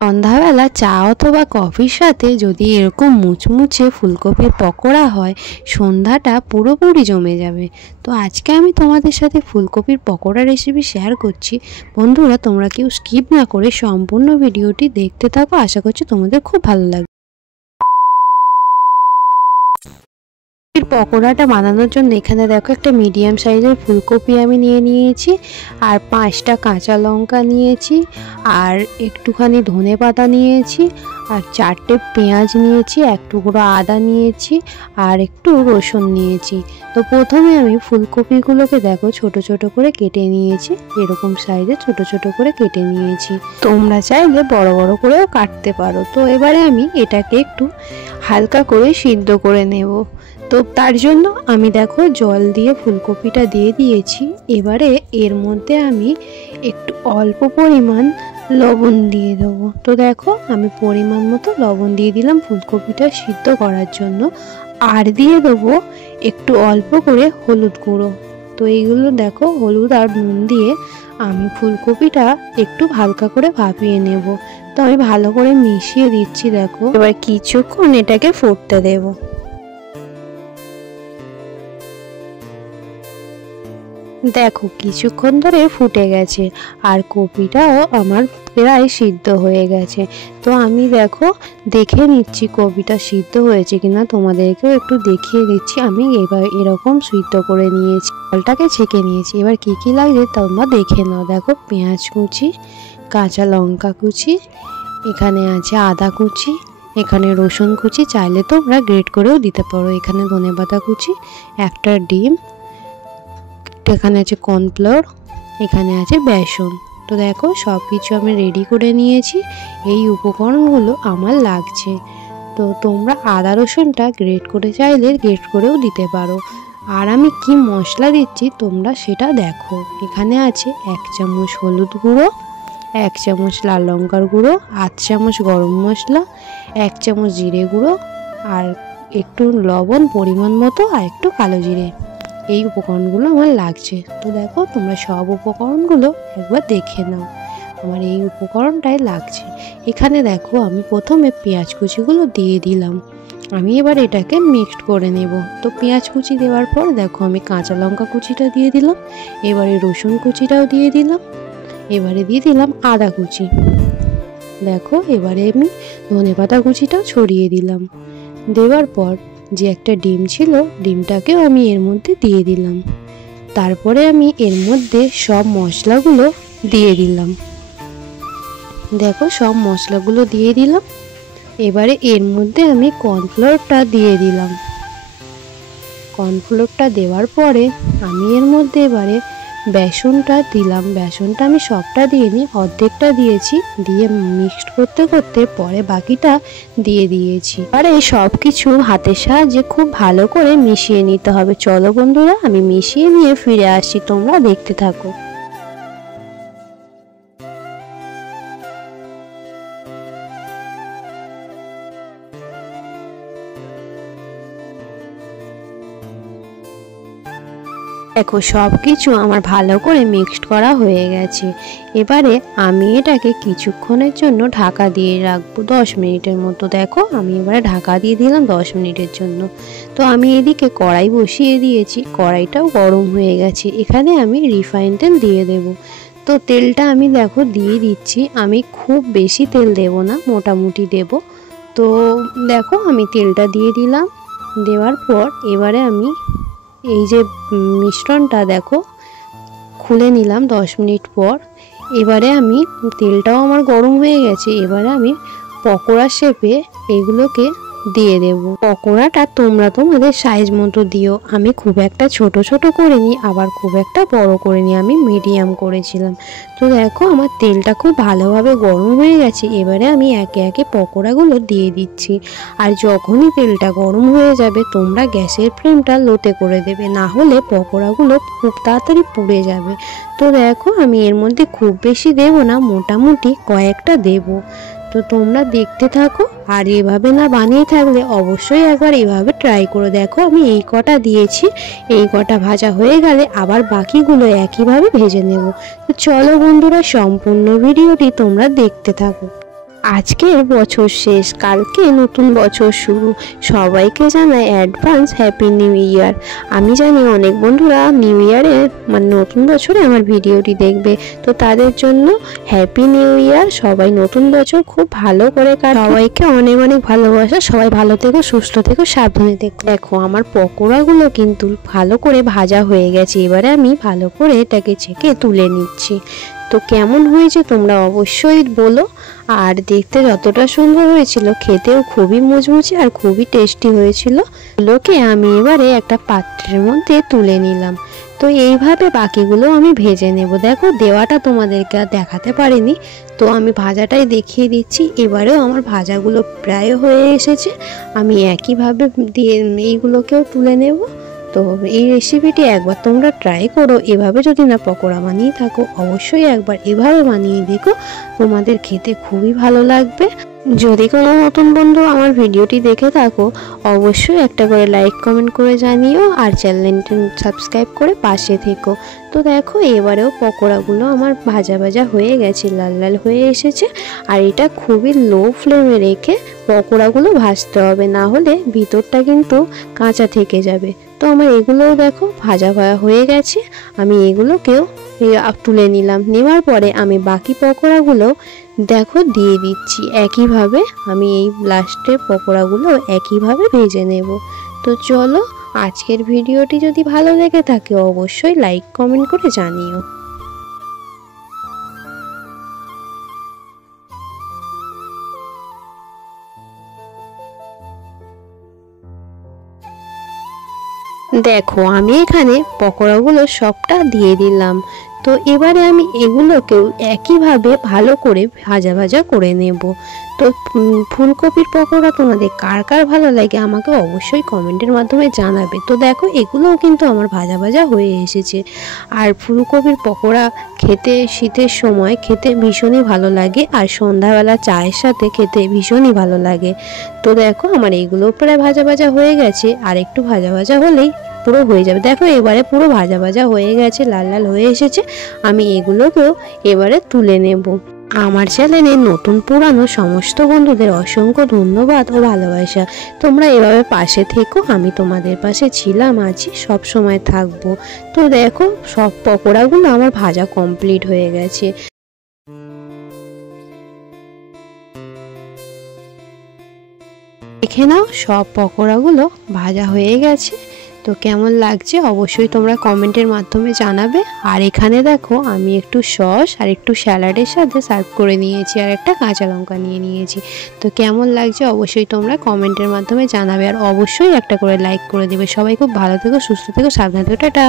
সন্ধ্যাবেলা চা অথবা কফির সাথে যদি এরকম মুচমুচে ফুলকপির পকোড়া হয়, সন্ধ্যাটা পুরোপুরি জমে যাবে। তো আজকে আমি তোমাদের সাথে ফুলকপির পকোড়া রেসিপি শেয়ার করছি। বন্ধুরা, তোমরা কেউ স্কিপ না করে সম্পূর্ণ ভিডিওটি দেখতে থাকো, আশা করছি তোমাদের খুব ভালো লাগবে। পকোড়াটা বানানোর জন্য এখানে দেখো একটা মিডিয়াম সাইজের ফুলকপি আমি নিয়েছি, আর 5টা কাঁচা লঙ্কা নিয়েছি, আর একটুখানি ধনেপাতা নিয়েছি, আর 4টে পেঁয়াজ নিয়েছি, এক টুকরো আদা নিয়েছি, আর একটু রসুন নিয়েছি। তো প্রথমে আমি ফুলকপিগুলোকে দেখো ছোট ছোট করে কেটে নিয়েছি, এরকম সাইজে ছোট ছোট করে কেটে নিয়েছি। তোমরা চাইলে বড় বড় করেও কাটতে পারো। তো এবারে আমি এটাকে একটু হালকা করে সিদ্ধ করে নেব। তো তার জন্য আমি দেখো জল দিয়ে ফুলকপিটা দিয়ে দিয়েছি। এবারে এর মধ্যে আমি একটু অল্প পরিমাণ লবণ দিয়ে দেবো। তো দেখো আমি পরিমাণ মতো লবণ দিয়ে দিলাম ফুলকপিটা সিদ্ধ করার জন্য, আর দিয়ে দেবো একটু অল্প করে হলুদ গুঁড়ো। তো এইগুলো দেখো হলুদ আর নুন দিয়ে আমি ফুলকপিটা একটু হালকা করে ভাপিয়ে নেব। তো আমি ভালো করে মিশিয়ে দিচ্ছি। দেখো এবার কিছুক্ষণ এটাকে ফুটতে দেবো। দেখো কিছুক্ষণ ধরে ফুটে গেছে, আর কপিটাও আমার প্রায় সিদ্ধ হয়ে গেছে। তো আমি দেখো দেখে নিচ্ছি কপিটা সিদ্ধ হয়েছে কিনা, তোমাদেরকেও একটু দেখিয়ে দিচ্ছি। আমি এবার এরকম সিদ্ধ করে নিয়েছি, জলটাকে ছেঁকে নিয়েছি। এবার কি কি লাগছে তোমরা দেখে নাও। দেখো পেঁয়াজ কুচি, কাঁচা লঙ্কা কুচি, এখানে আছে আদা কুচি, এখানে রসুন কুচি, চাইলে তোমরা গ্রেট করেও দিতে পারো, এখানে ধনেপাতা কুচি, একটা ডিম, এখানে আছে কর্নফ্লাওয়ার, এখানে আছে বেসন। তো দেখো সব কিছু আমি রেডি করে নিয়েছি। এই উপকরণগুলো আমার লাগছে। তো তোমরা আদা রসুনটা গ্রেট করে চাইলে গ্রেট করেও দিতে পারো। আর আমি কি মশলা দিচ্ছি তোমরা সেটা দেখো। এখানে আছে 1 চামচ হলুদ গুঁড়ো, 1 চামচ লাল লঙ্কার গুঁড়ো, 8 চামচ গরম মশলা, 1 চামচ জিরে গুঁড়ো, আর একটু লবণ পরিমাণ মতো, আর একটু কালো জিরে। এই উপকরণগুলো আমার লাগছে। তো দেখো তোমরা সব উপকরণগুলো একবার দেখে নাও, আমার এই উপকরণটাই লাগছে। এখানে দেখো আমি প্রথমে পেঁয়াজ কুচিগুলো দিয়ে দিলাম। আমি এবার এটাকে মিক্সড করে নেব। তো পেঁয়াজ কুচি দেওয়ার পর দেখো আমি কাঁচা লঙ্কা কুচিটা দিয়ে দিলাম, এবারে রসুন কুচিটাও দিয়ে দিলাম, এবারে দিয়ে দিলাম আদা কুচি। দেখো এবারে আমি ধনেপাতা কুচিটাও ছড়িয়ে দিলাম। দেওয়ার পর যে একটা ডিম ছিল, ডিমটাকেও আমি এর মধ্যে দিয়ে দিলাম। তারপরে আমি এর মধ্যে সব মশলাগুলো দিয়ে দিলাম। দেখো সব মশলাগুলো দিয়ে দিলাম। এবারে এর মধ্যে আমি কর্নফ্লাওয়ারটা দিয়ে দিলাম। কর্নফ্লাওয়ারটা দেওয়ার পরে আমি এর মধ্যে এবারে বেসনটা দিলাম। বেসনটা আমি সবটা দিইনি, অর্ধেকটা দিয়েছি। দিয়ে মিক্সড করতে করতে পরে বাকিটা দিয়ে দিয়েছি। আর এই সব কিছু হাতের সাহায্যে খুব ভালো করে মিশিয়ে নিতে হবে। চলো বন্ধুরা, আমি মিশিয়ে নিয়ে ফিরে আসছি, তোমরা দেখতে থাকো। দেখো সব কিছু আমার ভালো করে মিক্সড করা হয়ে গেছে। এবারে আমি এটাকে কিছুক্ষণের জন্য ঢাকা দিয়ে রাখবো, 10 মিনিটের মতো। দেখো আমি এবারে ঢাকা দিয়ে দিলাম 10 মিনিটের জন্য। তো আমি এদিকে কড়াই বসিয়ে দিয়েছি, কড়াইটাও গরম হয়ে গেছে। এখানে আমি রিফাইন তেল দিয়ে দেব। তো তেলটা আমি দেখো দিয়ে দিচ্ছি। আমি খুব বেশি তেল দেব না, মোটামুটি দেব। তো দেখো আমি তেলটা দিয়ে দিলাম। দেওয়ার পর এবারে আমি এই যে মিশ্রণটা দেখো খুলে নিলাম 10 মিনিট পর। এবারে আমি তেলটাও আমার গরম হয়ে গেছে। এবারে আমি পকোড়া শেপে এগুলোকে দিয়ে দেব। পকোড়াটা তোমরা তোমাদের সাইজ মতো দিও। আমি খুব একটা ছোট ছোট করিনি, আবার খুব একটা বড় করিনি, আমি মিডিয়াম করেছিলাম। তো দেখো আমার তেলটা খুব ভালোভাবে গরম হয়ে গেছে। এবারে আমি একে একে পকোড়াগুলো দিয়ে দিচ্ছি। আর যখনই তেলটা গরম হয়ে যাবে তোমরা গ্যাসের ফ্লেমটা লোতে করে দেবে, না হলে পকোড়াগুলো খুব তাড়াতাড়ি পুড়ে যাবে। তো দেখো আমি এর মধ্যে খুব বেশি দেব না, মোটামুটি কয়েকটা দেব। তো তোমরা দেখতে থাকো। আর এভাবে না বানিয়ে থাকলে অবশ্যই একবার এভাবে ট্রাই করে দেখো। আমি এই কটা দিয়েছি, এই কটা ভাজা হয়ে গেলে আবার বাকিগুলো একইভাবে ভেজে নেব। তো চলো বন্ধুরা, সম্পূর্ণ ভিডিওটি তোমরা দেখতে থাকো। আজকের বছর শেষ, কালকে নতুন বছর শুরু। সবাইকে জানাই অ্যাডভান্স হ্যাপি নিউ ইয়ার। আমি জানি অনেক বন্ধুরা নিউ ইয়ারে মানে নতুন বছরে আমার ভিডিওটি দেখবে, তো তাদের জন্য হ্যাপি নিউ ইয়ার। সবাই নতুন বছর খুব ভালো করে সবাইকে অনেক অনেক ভালোবাসা। সবাই ভালো থেকো, সুস্থ থেকো, সাবধানে থেকো। দেখো আমার পকোড়াগুলো কিন্তু ভালো করে ভাজা হয়ে গেছে। এবারে আমি ভালো করে এটাকে ছেঁকে তুলে নিচ্ছি। তো কেমন হয়েছে তোমরা অবশ্যই বলো। আর দেখতে যতটা সুন্দর হয়েছিল, খেতেও খুবই মুচমুচে আর খুবই টেস্টি হয়েছিল। এগুলোকে আমি এবারে একটা পাত্রের মধ্যে তুলে নিলাম। তো এইভাবে বাকিগুলো আমি ভেজে নেব। দেখো দেওয়াটা তোমাদেরকে আর দেখাতে পারিনি, তো আমি ভাজাটাই দেখিয়ে দিচ্ছি। এবারেও আমার ভাজাগুলো প্রায় হয়ে এসেছে। আমি একইভাবে দিয়ে এইগুলোকেও তুলে নেব। তো এই রেসিপিটি একবার তোমরা ট্রাই করো। এভাবে যদি না পকোড়া বানিয়ে থাকো, অবশ্যই একবার এভাবে বানিয়ে দেখো, তোমাদের খেতে খুবই ভালো লাগবে। যদি কোনো নতুন বন্ধু আমার ভিডিওটি দেখে থাকো, অবশ্যই একটা করে লাইক কমেন্ট করে জানিও, আর চ্যানেলটি সাবস্ক্রাইব করে পাশে থেকো। তো দেখো এবারেও পকোড়াগুলো আমার ভাজা ভাজা হয়ে গেছে, লাল লাল হয়ে এসেছে। আর এটা খুবই লো ফ্লেমে রেখে পকোড়াগুলো ভাজতে হবে, না হলে ভিতরটা কিন্তু কাঁচা থেকে যাবে। তো আমার এগুলোও দেখো ভাজা হয়ে গেছে। আমি এগুলোকেও তুলে নিলাম। নেওয়ার পরে আমি বাকি পকোড়াগুলো দেখো দিয়ে দিচ্ছি একইভাবে। আমি এই লাস্টে পকোড়াগুলো একইভাবে ভেজে নেব। তো চলো, আজকের ভিডিওটি যদি ভালো লেগে থাকে অবশ্যই লাইক কমেন্ট করে জানিও। দেখো আমি এখানে পকোড়াগুলো সবটা দিয়ে দিলাম। তো এবারে আমি এগুলোকেও একইভাবে ভালো করে ভাজা ভাজা করে নেব। তো ফুলকপির পকোড়া তোমাদের কার কার ভালো লাগে আমাকে অবশ্যই কমেন্টের মাধ্যমে জানাবে। তো দেখো এগুলোও কিন্তু আমার ভাজা ভাজা হয়ে এসেছে। আর ফুলকপির পকোড়া খেতে শীতের সময় খেতে ভীষণই ভালো লাগে, আর সন্ধ্যাবেলা চায়ের সাথে খেতে ভীষণই ভালো লাগে। তো দেখো আমার এইগুলো প্রায় ভাজা ভাজা হয়ে গেছে, আর একটু ভাজা ভাজা হলেই পুরো হয়ে যাবে। দেখো এবারে পুরো ভাজা ভাজা হয়ে গেছে, লাল লাল হয়ে এসেছে। আমি এগুলোকেও এবারে তুলে নেব। আমার চ্যানেলে নতুন পুরানো সমস্ত বন্ধুদের অসংখ্য ধন্যবাদ ও ভালোবাসা। তোমরা এভাবে পাশে থেকো, আমি তোমাদের পাশে ছিলাম, আছি, সব সময় থাকবো। তো দেখো সব পকোড়াগুলো আমার ভাজা কমপ্লিট হয়ে গেছে। দেখে নাও সব পকোড়াগুলো ভাজা হয়ে গেছে। তো কেমন লাগছে অবশ্যই তোমরা কমেন্টের মাধ্যমে জানাবে। আর এখানে দেখো আমি একটু সস আর একটু স্যালাডের সাথে সার্ভ করে নিয়েছি, আর একটা কাঁচা লঙ্কা নিয়ে নিয়েছি। তো কেমন লাগছে অবশ্যই তোমরা কমেন্টের মাধ্যমে জানাবে, আর অবশ্যই একটা করে লাইক করে দেবে। সবাই খুব ভালো থেকো, সুস্থ থেকো, সাবধানে থেকো, টাটা।